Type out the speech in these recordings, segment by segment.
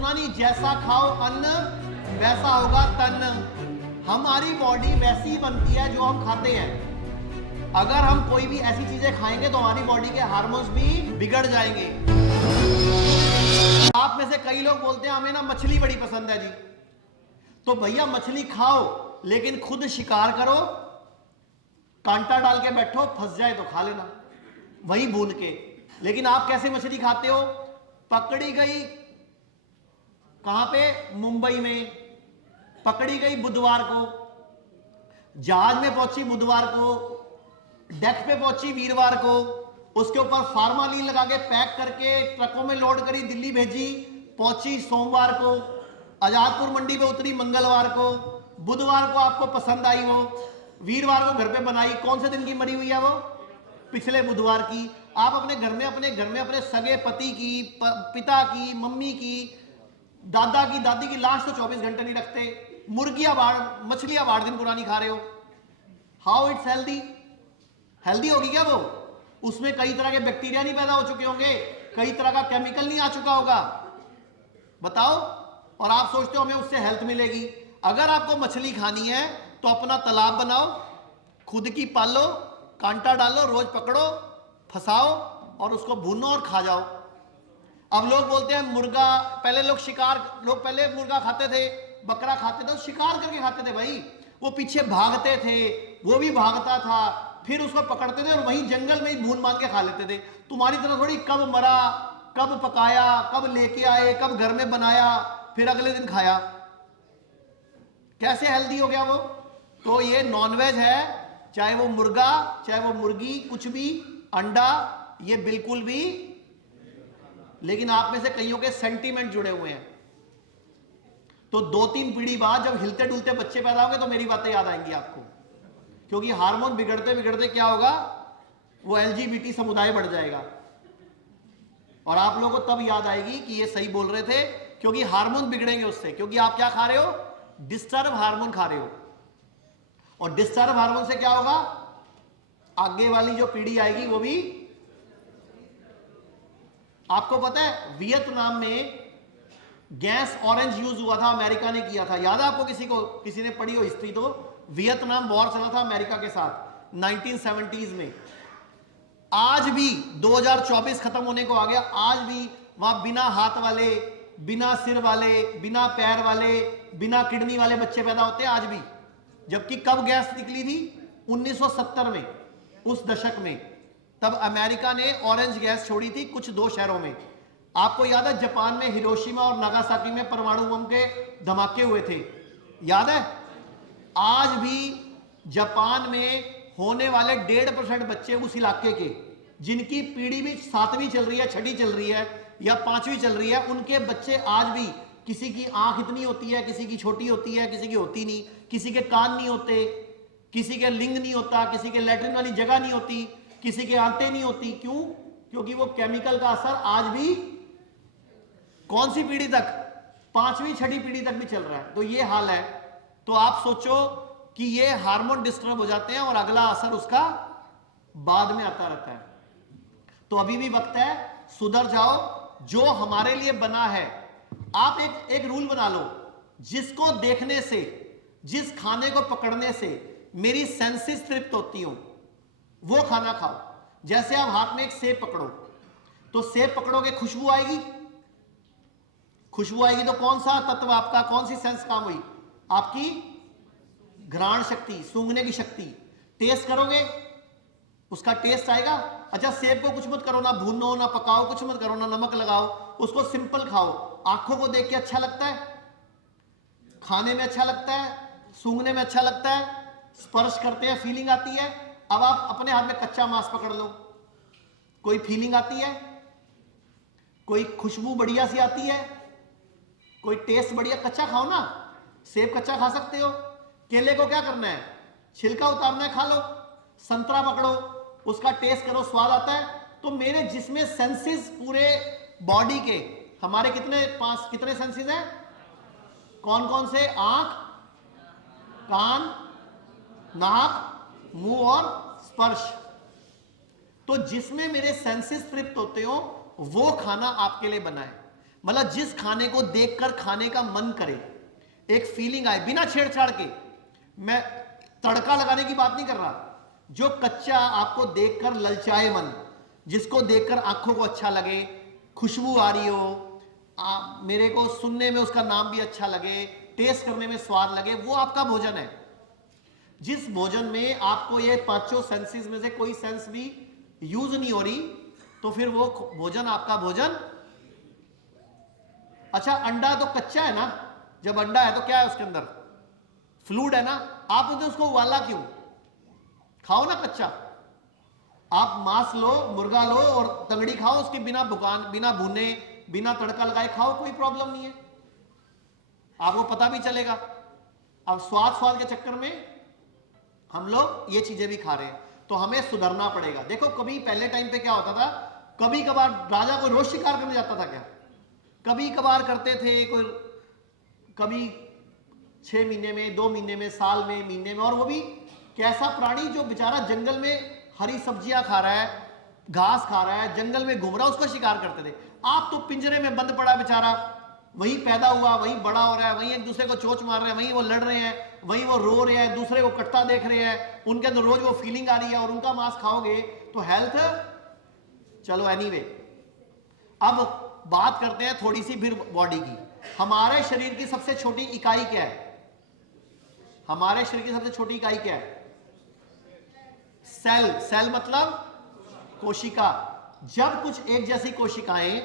सुना नहीं, जैसा खाओ अन्न वैसा होगा तन। हमारी बॉडी वैसी बनती है जो हम खाते हैं। अगर हम कोई भी ऐसी चीजें खाएंगे तो हमारी बॉडी के हार्मोन्स भी बिगड़ जाएंगे। आप में से कई लोग बोलते हैं हमें ना मछली बड़ी पसंद है जी। तो भैया मछली खाओ, लेकिन खुद शिकार करो, कांटा डाल के बैठो, फंस जाए तो खा लेना वही भून के। लेकिन आप कैसे मछली खाते हो? पकड़ी गई कहां पे? मुंबई में। पकड़ी गई बुधवार को, जहाज में पहुंची बुधवार को, डेक पे पहुंची वीरवार को, उसके ऊपर फार्मालीन लगा के पैक करके ट्रकों में लोड करी, दिल्ली भेजी, पहुंची सोमवार को, आजादपुर मंडी पे उतरी मंगलवार को, बुधवार को आपको पसंद आई वो, वीरवार को घर पे बनाई। कौन से दिन की मरी हुई है वो? पिछले बुधवार की। आप अपने घर में अपने सगे पति की, पिता की, मम्मी की, दादा की, दादी की लाश तो 24 घंटे नहीं रखते। मुर्गियां मछलियां 8 दिन पुरानी खा रहे हो। How it's healthy? हेल्दी होगी क्या वो? उसमें कई तरह के बैक्टीरिया नहीं पैदा हो चुके होंगे, कई तरह का केमिकल नहीं आ चुका होगा, बताओ। और आप सोचते हो हमें उससे हेल्थ मिलेगी। अगर आपको मछली खानी है तो अपना तालाब बनाओ, खुद की पालो, कांटा डालो, रोज पकड़ो, फंसाओ और उसको भूनो और खा जाओ। अब लोग बोलते हैं मुर्गा, पहले लोग पहले मुर्गा खाते थे, बकरा खाते थे, शिकार करके खाते थे भाई। वो पीछे भागते थे, वो भी भागता था, फिर उसको पकड़ते थे और वहीं जंगल में ही भून मान के खा लेते थे। तुम्हारी तरह थोड़ी कब मरा, कब पकाया, कब लेके आए, कब घर में बनाया, फिर अगले दिन खाया। कैसे हेल्दी हो गया वो? तो ये नॉनवेज है, चाहे वो मुर्गा, चाहे वो मुर्गी, कुछ भी, अंडा, ये बिल्कुल भी। लेकिन आप में से कईयों के सेंटीमेंट जुड़े हुए हैं। तो 2-3 पीढ़ी बाद जब हिलते डुलते बच्चे पैदा होंगे तो मेरी बातें याद आएंगी आपको, क्योंकि हार्मोन बिगड़ते बिगड़ते क्या होगा, वो एलजीबीटी समुदाय बढ़ जाएगा। और आप लोगों को तब याद आएगी कि ये सही बोल रहे थे, क्योंकि हार्मोन बिगड़ेंगे उससे। क्योंकि आप क्या खा रहे हो? डिस्टर्ब हार्मोन खा रहे हो। और डिस्टर्ब हार्मोन से क्या होगा? आगे वाली जो पीढ़ी आएगी वो भी। आपको पता है वियतनाम में गैस ऑरेंज यूज हुआ था, अमेरिका ने किया था। याद है आपको? किसी ने पढ़ी हो हिस्ट्री तो? वियतनाम वॉर चला था अमेरिका के साथ 1970s में। आज भी 2024 खत्म होने को आ गया, आज भी वहां बिना हाथ वाले, बिना सिर वाले, बिना पैर वाले, बिना किडनी वाले बच्चे पैदा होते हैं आज भी। जबकि कब गैस निकली थी? 1970 में, उस दशक में। तब अमेरिका ने ऑरेंज गैस छोड़ी थी कुछ 2 शहरों में। आपको याद है जापान में हिरोशिमा और नागासाकी में परमाणु बम के धमाके हुए थे, याद है? आज भी जापान में होने वाले 1.5% बच्चे उस इलाके के, जिनकी पीढ़ी भी 7वीं चल रही है, 6ठी चल रही है या 5वीं चल रही है, उनके बच्चे आज भी, किसी की आंख इतनी होती है, किसी की छोटी होती है, किसी की होती नहीं, किसी के कान नहीं होते, किसी के लिंग नहीं होता, किसी के लैट्रिन वाली जगह नहीं होती, किसी के आंतें नहीं होती। क्यों? क्योंकि वो केमिकल का असर आज भी कौन सी पीढ़ी तक? 5वीं 6ठी पीढ़ी तक भी चल रहा है। तो ये हाल है। तो आप सोचो कि ये हार्मोन डिस्टर्ब हो जाते हैं और अगला असर उसका बाद में आता रहता है। तो अभी भी वक्त है, सुधर जाओ। जो हमारे लिए बना है, आप एक रूल बना लो, जिसको देखने से, जिस खाने को पकड़ने से मेरी सेंसेस तृप्त होती हो, वो खाना खाओ। जैसे आप हाथ में एक सेब पकड़ो, तो सेब पकड़ोगे, खुशबू आएगी। खुशबू आएगी तो कौन सा तत्व आपका, कौन सी सेंस काम हुई? आपकी घ्राण शक्ति, सूंघने की शक्ति। टेस्ट करोगे, उसका टेस्ट आएगा। अच्छा, सेब को कुछ मत करो, ना भूनो, ना पकाओ, कुछ मत करो, ना नमक लगाओ, उसको सिंपल खाओ। आंखों को देख के अच्छा लगता है, खाने में अच्छा लगता है, सूंघने में अच्छा लगता है, स्पर्श करते हैं फीलिंग आती है। अब आप अपने हाथ में कच्चा मांस पकड़ लो, कोई फीलिंग आती है? कोई खुशबू बढ़िया सी आती है? कोई टेस्ट बढ़िया? कच्चा खाओ ना, सेब कच्चा खा सकते हो। केले को क्या करना है? छिलका उतारना है, खा लो। संतरा पकड़ो, उसका टेस्ट करो, स्वाद आता है। तो मेरे जिसमें सेंसेस पूरे बॉडी के, हमारे कितने सेंसेस हैं? कौन कौन से? आंख, कान, नाक, मुंह और स्पर्श। तो जिसमें मेरे सेंसेस तृप्त होते हो, वो खाना आपके लिए बना है। मतलब जिस खाने को देखकर खाने का मन करे, एक फीलिंग आए बिना छेड़छाड़ के। मैं तड़का लगाने की बात नहीं कर रहा, जो कच्चा आपको देखकर ललचाए मन, जिसको देखकर आंखों को अच्छा लगे, खुशबू आ रही हो, मेरे को सुनने में उसका नाम भी अच्छा लगे, टेस्ट करने में स्वाद लगे, वो आपका भोजन है। जिस भोजन में आपको ये पांचों सेंसेस में से कोई सेंस भी यूज नहीं हो रही, तो फिर वो भोजन आपका भोजन। अच्छा, अंडा तो कच्चा है ना, जब अंडा है तो क्या है उसके अंदर, फ्लूइड है ना, आप बोलते उसको उबाला क्यों, खाओ ना कच्चा। आप मांस लो, मुर्गा लो और तंगड़ी खाओ, उसके बिना बिना भुने, बिना तड़का लगाए खाओ, कोई प्रॉब्लम नहीं है, आपको पता भी चलेगा। अब स्वाद के चक्कर में हम लोग ये चीजें भी खा रहे हैं, तो हमें सुधरना पड़ेगा। देखो कभी पहले टाइम पे क्या होता था, कभी कभार राजा को रोज शिकार करने जाता था क्या, कभी कभार करते थे, कोई कभी 6 महीने में, 2 महीने में, साल में, महीने में। और वो भी कैसा प्राणी जो बेचारा जंगल में हरी सब्जियां खा रहा है, घास खा रहा है, जंगल में घूम रहा है, उसका शिकार करते थे। आप तो पिंजरे में बंद पड़ा बेचारा, वहीं पैदा हुआ, वहीं बड़ा हो रहा है, वहीं एक दूसरे को चोंच मार रहे हैं, वहीं वो लड़ रहे हैं, वहीं वो रो रहे हैं, दूसरे को कटता देख रहे हैं, उनके अंदर रोज वो फीलिंग आ रही है, और उनका मांस खाओगे तो हेल्थ। चलो एनीवे, अब बात करते हैं थोड़ी सी फिर बॉडी की। हमारे शरीर की सबसे छोटी इकाई क्या है, हमारे शरीर की सबसे छोटी इकाई क्या है, सेल। सेल मतलब कोशिका। जब कुछ एक जैसी कोशिकाएं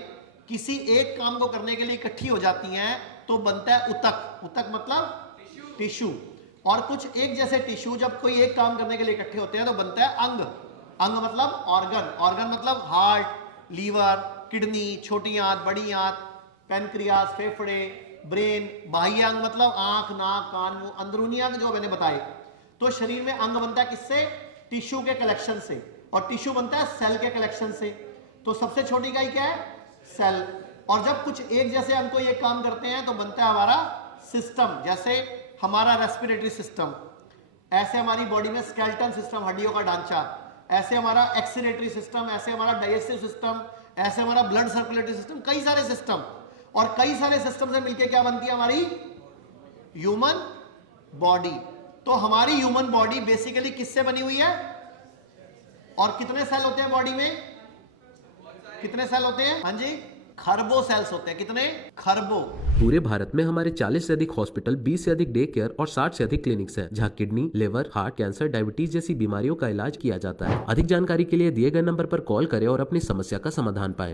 किसी एक काम को करने के लिए इकट्ठी हो जाती हैं तो बनता है उतक। उतक मतलब टिश्यू। और कुछ एक जैसे टिश्यू जब कोई एक काम करने के लिए इकट्ठे होते हैं तो बनता है अंग। अंग मतलब ऑर्गन। ऑर्गन मतलब हार्ट, लीवर, किडनी, छोटी आंत, बड़ी आंत, पैनक्रियास, फेफड़े, ब्रेन। बाह्य अंग मतलब आंख, नाक, कान, मुंह। अंदरूनी अंग जो मैंने बताए। तो शरीर में अंग बनता है किससे, टिश्यू के कलेक्शन से, और टिश्यू बनता है सेल के कलेक्शन से। तो सबसे छोटी इकाई क्या है, सेल। और जब कुछ एक जैसे अंग को ये काम करते हैं तो बनता है हमारा सिस्टम। जैसे हमारा रेस्पिरेटरी सिस्टम, ऐसे हमारी बॉडी में स्केलेटन सिस्टम, हड्डियों का ढांचा, ऐसे हमारा एक्सीलेटरी सिस्टम, ऐसे हमारा डाइजेस्टिव सिस्टम, ऐसे हमारा ब्लड सर्कुलेटरी सिस्टम, कई सारे सिस्टम। और कई सारे सिस्टम से मिलकर क्या बनती है हमारी ह्यूमन बॉडी। तो हमारी ह्यूमन बॉडी बेसिकली किससे बनी हुई है, और कितने सेल होते हैं बॉडी में, कितने सेल होते हैं, हाँ जी, खरबों सेल्स होते हैं। कितने, खरबों। पूरे भारत में हमारे 40 से अधिक हॉस्पिटल, 20 से अधिक डे केयर और 60 से अधिक क्लिनिक्स हैं, जहां kidney, liver, heart, cancer, diabetes जैसी बीमारियों का इलाज किया जाता है। अधिक जानकारी के लिए दिए गए नंबर पर कॉल करें और अपनी समस्या का समाधान पाएं।